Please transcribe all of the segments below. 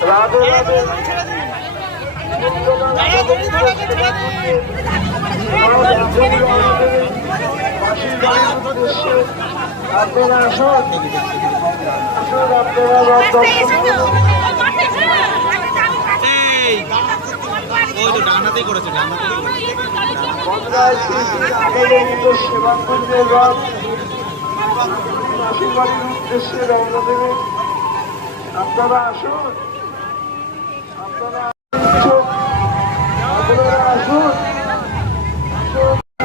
রাধে রাধে আপনারা আসুন, সেবাকুঞ্জের রথ আশীর্বাদের উদ্দেশ্যে রওনা দেবে। আপনারা আসুন, আপনারা আসুন,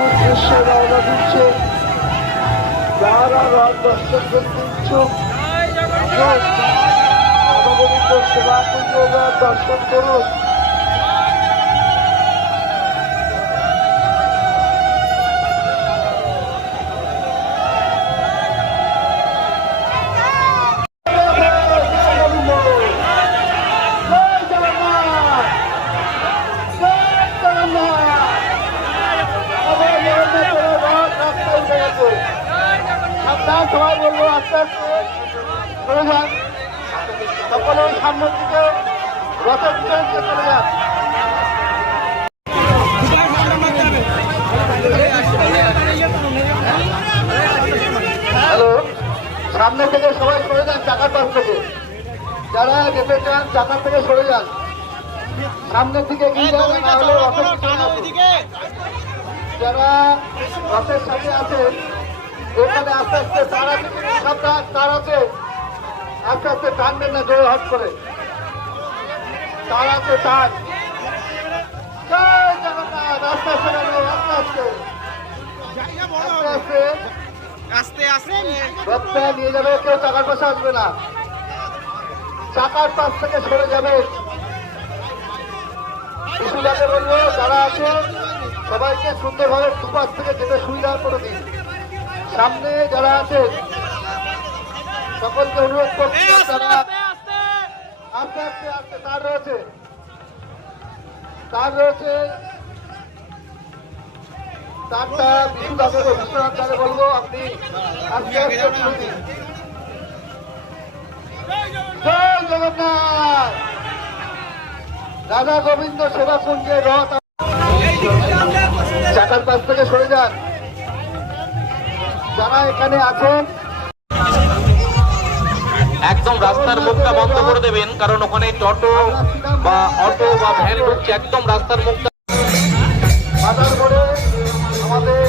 উদ্দেশ্যে রওনা দিচ্ছে। যারা রথ দর্শন করতে ইচ্ছুক সেবাকুঞ্জ রথ দর্শন করুন। সবাই বলবো আস্তে আস্তে চলে যান, সকলে ওই সামনের দিকে রথের দিকে চলে যান। হ্যালো, সামনে থেকে সবাই সরে যান, চাকার পাশ থেকে যারা যেতে চান চাকার থেকে সরে যান, সামনের দিকে এগিয়ে যান, না হলে রথের দিকে। যারা রথের সাথে আছে এখানে আস্তে আস্তে তার আছে, সাবধান তার আছে, আস্তে আস্তে টানবেন না জোরে হট করে, তার আছে টান। জয় জগন্নাথ, আস্তে আস্তে আস্তে আস্তে আস্তে আস্তে আস্তে রথটা নিয়ে যাবে, কেউ চাকার পাশে আসবে না, চাকার পাশ থেকে সরে যাবে। শিশুদাকে বলবো যারা আছে সবাইকে সুন্দরভাবে দুপাশ থেকে যেতে সুবিধা করে দিন। সামনে যারা আছে সকলকে অনুরোধ করছি, তারা আস্তে আস্তে আস্তে তার রয়েছে তারটা বিশ্বনাথ দাকে বলবো আপনি আস্তে আস্তে তুলে দিন। জয় জগন্নাথ, রাধা গোবিন্দ সেবাকুঞ্জের রথ চাকার পাশ থেকে সরে যান। যারা এখানে আছেন একদম রাস্তার মুখটা বন্ধ করে দেবেন, কারণ ওখানে টোটো বা অটো বা ভ্যান ঢুকছে, একদম রাস্তার মুখটা। বাজার করে আমাদের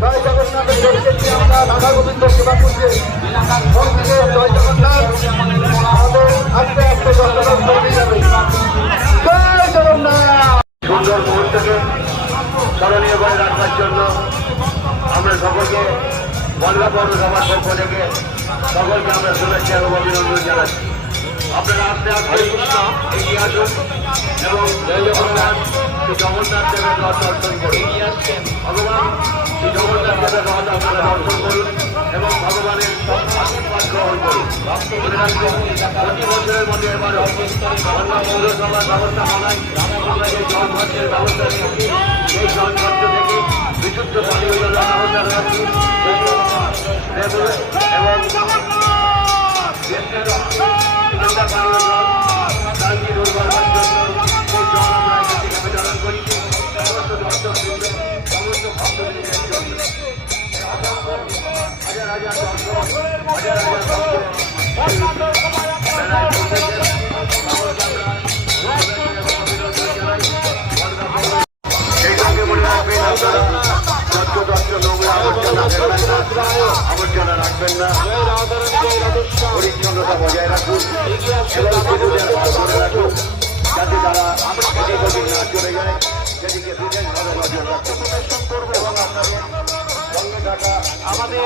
জয় জগন্নাথের দর্শন নিয়ে আমরা রাধা গোবিন্দ সেবাকুঞ্জে মন্দিরে জয় জগন্নাথ আমাদের আস্তে আস্তে দর্শন করে যাবে। জয় জগন্নাথ। সুন্দর মুহূর্তকে স্মরণীয় করে রাখবার জন্য আমরা সকলকে বনগা পৌরসভার পক্ষ থেকে সকলকে আমরা শুভেচ্ছা এবং অভিনন্দন জানাচ্ছি। আপনারা আস্তে আস্তে এগিয়ে আসুন এবং জয় জগন্নাথ শ্রী জগন্নাথ দেবের রথ দর্শন করুন। ভগবান শ্রী জগন্নাথ দেবের রথ আপনারা দর্শন করুন এবং ভগবানের আশীর্বাদ গ্রহণ করুন। প্রতি বছরের মধ্যে এবার বনগা পৌরসভার ব্যবস্থাপনায় আমরা যে জল খরচের ব্যবস্থা নিয়েছি, সেই জল খরচ থেকে বিশুদ্ধ পানীয় জলের ব্যবস্থা রাখছি এবং শান্তি দূর করবার জন্য সেই জল আমরা এখান থেকে বিতরণ করি সমস্ত দর্শকবৃন্দ, সমস্ত ভক্তবৃন্দের জন্য। হাজার হাজার দর্শক, হাজার হাজার আবর্জনা রাখবেন না, পরিচ্ছন্নতা বজায় রাখুন এবং শিশুদের হাত ধরে রাখুন যাতে তারা এদিক ওদিক না চলে যায়, সেদিকে বিশেষভাবে নজর রাখতে করবো এবং আপনাদের সঙ্গে থাকা আমাদের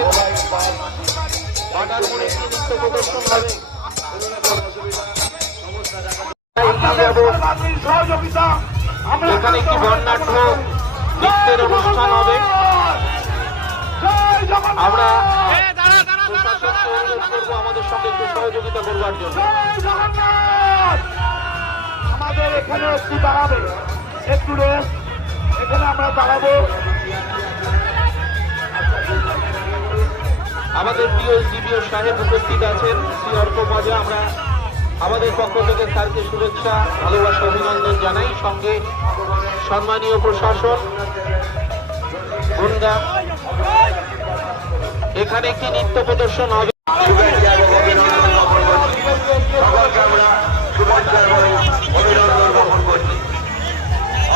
নৃত্য প্রদর্শন হবে, সহযোগিতা এখানে একটি বর্ণাঢ্য নৃত্যের অনুষ্ঠান হবে। আমরা প্রশাসনকে অনুরোধ করবো আমাদের সঙ্গে একটু সহযোগিতা করবার জন্য। আমাদের এখানে একটু দাঁড়াবে, একটু রেস্ট, এখানে আমরা দাঁড়াবো। আমাদের প্রিয় এসডিপিও সাহেব উপস্থিত আছেন, শ্রী অর্ক মজা। আমরা আমাদের পক্ষ থেকে স্যারকে শুভেচ্ছা ভালোবাসা অভিনন্দন জানাই। সঙ্গে সম্মানীয় প্রশাসন, গুন্ডা, এখানে একটি নৃত্য প্রদর্শন হবে। শুভেচ্ছা এবং অভিনন্দন জ্ঞাপন করছি। সকলকে আমরা শুভেচ্ছা এবং অভিনন্দন জ্ঞাপন করছি।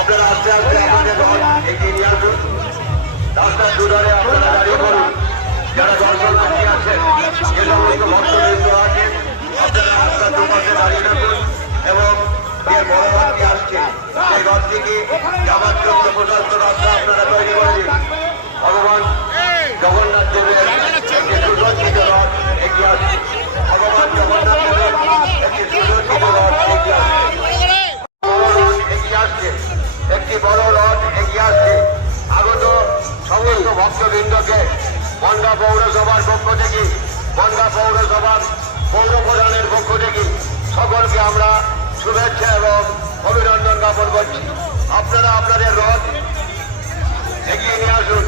আপনারা আস্তে আস্তে আপনাদের দল এগিয়ে নিয়ে আসুন। রাস্তার দুধারে আপনারা দাঁড়িয়ে পড়ুন। যারা দর্শনার্থী আছেন, যে সমস্ত ভক্তবৃন্দ আছেন, আপনারা রাস্তার দুপাশে দাঁড়িয়ে থাকুন এবং যে বড় রথটি আসছে সেই রথটিকে যাওয়ার জন্য প্রশস্ত রাস্তা আপনারা তৈরি করে দিন। ভগবান জগন্নাথ দেবের একটি সুসজ্জিত রথ এগিয়ে আসছে। ভগবান জগন্নাথ দেবের একটি সুসজ্জিত রথ এগিয়ে আসছে। একটি বড় রথ এগিয়ে আসছে। আগত সমস্ত ভক্তবৃন্দকে বনগাঁ পৌরসভার পক্ষ থেকে, বনগাঁ পৌরসভার পৌর প্রধানের পক্ষ থেকে সকলকে আমরা শুভেচ্ছা এবং অভিনন্দন জ্ঞাপন করছি। আপনারা আপনাদের রথ এগিয়ে নিয়ে আসুন।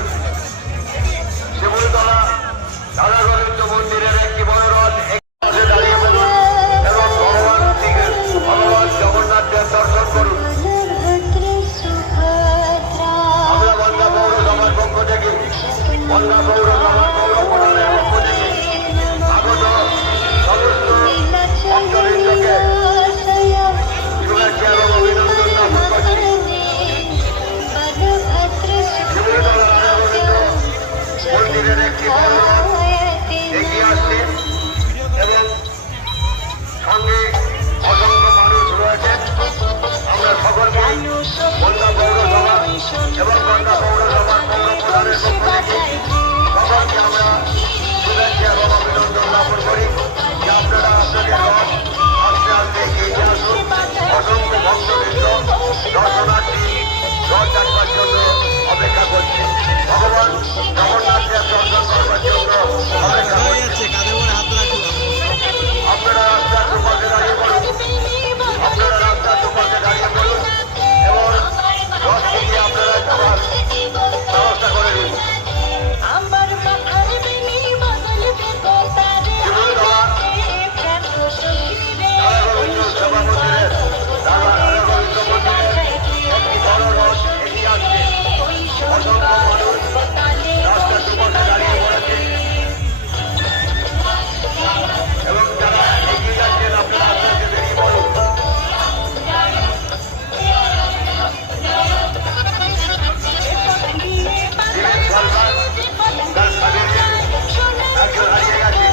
শিমুলতলা রাধা গোবিন্দ মন্দিরের একটি বড় রথ পাশে দাঁড়িয়ে পড়ুন এবং ভগবান জগন্নাথের দর্শন করুন। আমরা বনগাঁ পৌরসভার পক্ষ থেকে, বনগাঁ পৌরসভার পৌর প্রধানের পক্ষ থেকে আগত সমস্ত ভক্তবৃন্দকে শুভেচ্ছা এবং অভিনন্দন জ্ঞাপন করছি। শিমুলতলা রাধা গোবিন্দ মন্দিরের একটি বড় রথ এগিয়ে আসছে এবং সঙ্গে অসংখ্য মানুষ রয়েছেন। আমরা সকলকে বনগাঁ পৌরসভা এবং বনগাঁ পৌরসভার পৌর প্রধানের পক্ষ থেকে সকলকে আমরা শুভেচ্ছা এবং অভিনন্দন জ্ঞাপন করি যে আপনারা আপনাদের রথ আস্তে আস্তে এগিয়ে নিয়ে আসুন। অসংখ্য ভক্তবৃন্দ দর্শনার্থী রথ দেখবার জন্য অপেক্ষা করছে। ভগবান জগন্নাথের দর্শন করবার জন্য অপেক্ষা করছে। আপনারা রাস্তার দুপাশে দাঁড়িয়ে পড়ুন। আপনারা রাস্তার দুপাশে দাঁড়িয়ে পড়ুন এবং রথ থেকে আপনারা যাওয়ার ব্যবস্থা করে দিন। শিমুলতলা রাধা গোবিন্দ সেবা মন্দিরের রাধা গোবিন্দ মন্দিরের একটি বড় রথ এগিয়ে আসছে। অসংখ্য মানুষ রাস্তার দুপাশে দাঁড়িয়ে পড়েছে এবং যারা এগিয়ে যাচ্ছেন আপনারা আপনাকে বেরিয়ে পড়ুন। দিলীপ সরকার তার স্বামীকে একজন হারিয়ে গেছে,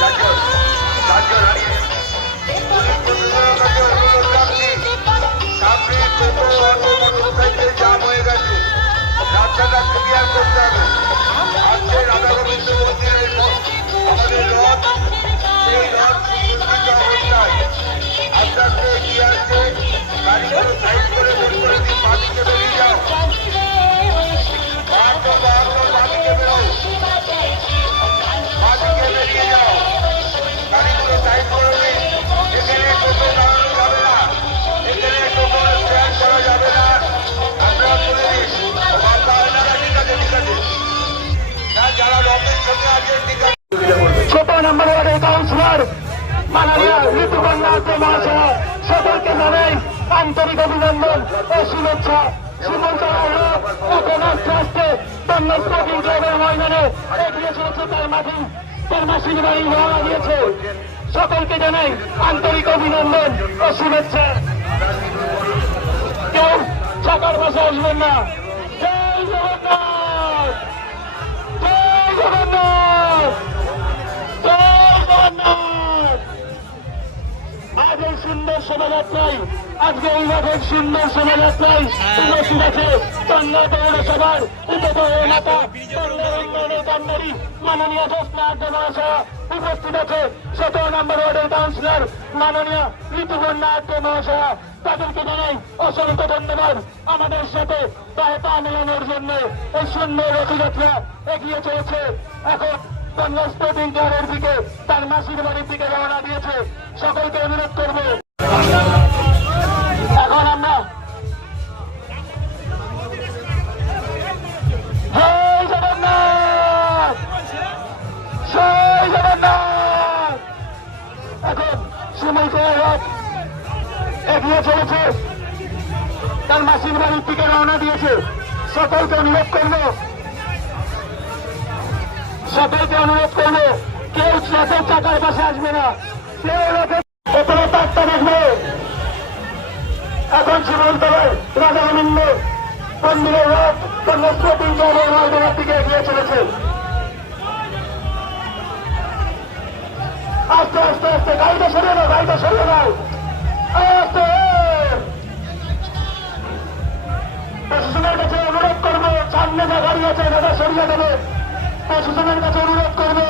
চারজন হারিয়ে। পুলিশ প্রশাসনের কাছে অনুরোধ রাখছি, সামনে টোটো অটো মোটরসাইকেল জাম হয়ে গেছে, রাস্তাটা ক্লিয়ার করতে হবে। আজকে রাধা গোবিন্দ মন্দিরের আমাদের রথ, সেই রথ সুসজ্জিত অবস্থায় আস্তে আস্তে এগিয়ে আসছে। গাড়িগুলো সাইড করে বের করে দিন, বাদিকে বেরিয়ে যাও। বাদিকে বেরো, বাদিকে বেরিয়ে যাও। গাড়িগুলো সাইড করে দিন। এখানে টোটো দাঁড়ানো যাবে না, এখানে টোটো স্ট্যান্ড করা যাবে না। আপনারা তুলে দিন। ঠিক আছে, ঠিক আছে। যারা রথের সঙ্গে আছে ঠিক আছে। 17 নম্বর ওয়ার্ডের কাউন্সিলর মাননীয় ঋতুপর্ণা মহাশয় সকলকে জানাই আন্তরিক অভিনন্দন ও শুভেচ্ছা। শিমুলতলা এখন আস্তে আস্তে বন্যা স্পোর্টিং ক্লাবের ময়দানে এগিয়ে চলেছে তার মাসির বাড়ি রওনা দিয়েছে। সকলকে জানাই আন্তরিক অভিনন্দন ও শুভেচ্ছা। কেউ চাকার পাশে আসবেন না। জয় জগন্নাথ, জয় জগন্নাথ, জয় জগন্নাথ। আজ এই সুন্দর শোভাযাত্রায়, আজকে এই রথের সুন্দর শোভাযাত্রায় উপস্থিত আছে বনগাঁ পৌরসভার উপনেতা কান্ডারি মাননীয় জ্যোৎস্না আড্ডা মহাশয়, উপস্থিত আছে 17 নম্বর ওয়ার্ডের কাউন্সিলর মাননীয় ঋতুপর্ণা আড্ডা মহাশয়। তাদেরকে জানাই অসংখ্য ধন্যবাদ আমাদের সাথে পায়ে পা মেলানোর জন্য। এই সুন্দর রথযাত্রা এগিয়ে চলেছে, এখন বনগাঁ স্পোর্টিং ক্লাবের দিকে, তার মাসির বাড়ির দিকে রওনা দিয়েছে। সকলকে অনুরোধ করবো এখন আমরা জয় জগন্নাথ, জয় জগন্নাথ। এখন রথ এগিয়ে চলেছে, তার মাসির বাড়ির দিকে রওনা দিয়েছে। সকলকে অনুরোধ করবো, কেউ রথের চাকার পাশে আসবে না, কেউ রথের প্রথমে তাকটা দেখবে। এখন সীমান্তরায় রাজা আনন্দ মন্দিরের রথ কন্যাশ্রী ময়দানের দিকে এগিয়ে চলেছে। আস্তে আস্তে আস্তে গাড়িটা সরিয়ে নাও, গাড়িটা সরিয়ে নাও, আস্তে। প্রশাসনের কাছে অনুরোধ করবো, সামনে যা গাড়ি আছে দাদা সরিয়ে দেবে। প্রশাসনের কাছে অনুরোধ করবো,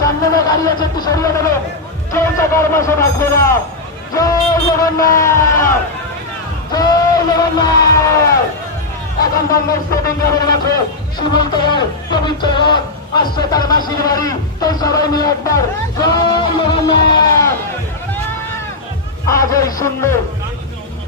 সামনে যা গাড়ি আছে একটু সরিয়ে দেবে, কেউ চাকার পাশে রাখবে না। জয় জগন্নাথ, জয় জগন্নাথ। এখন বাংলাদেশ স্টেডিয়ামের মাঠে সীমান্ত পবিত্র রথ আসছে তার মাসির বাড়ি। তাই সবাই নিয়ে একবার জয় জগন্নাথ। আজ এই সুন্দর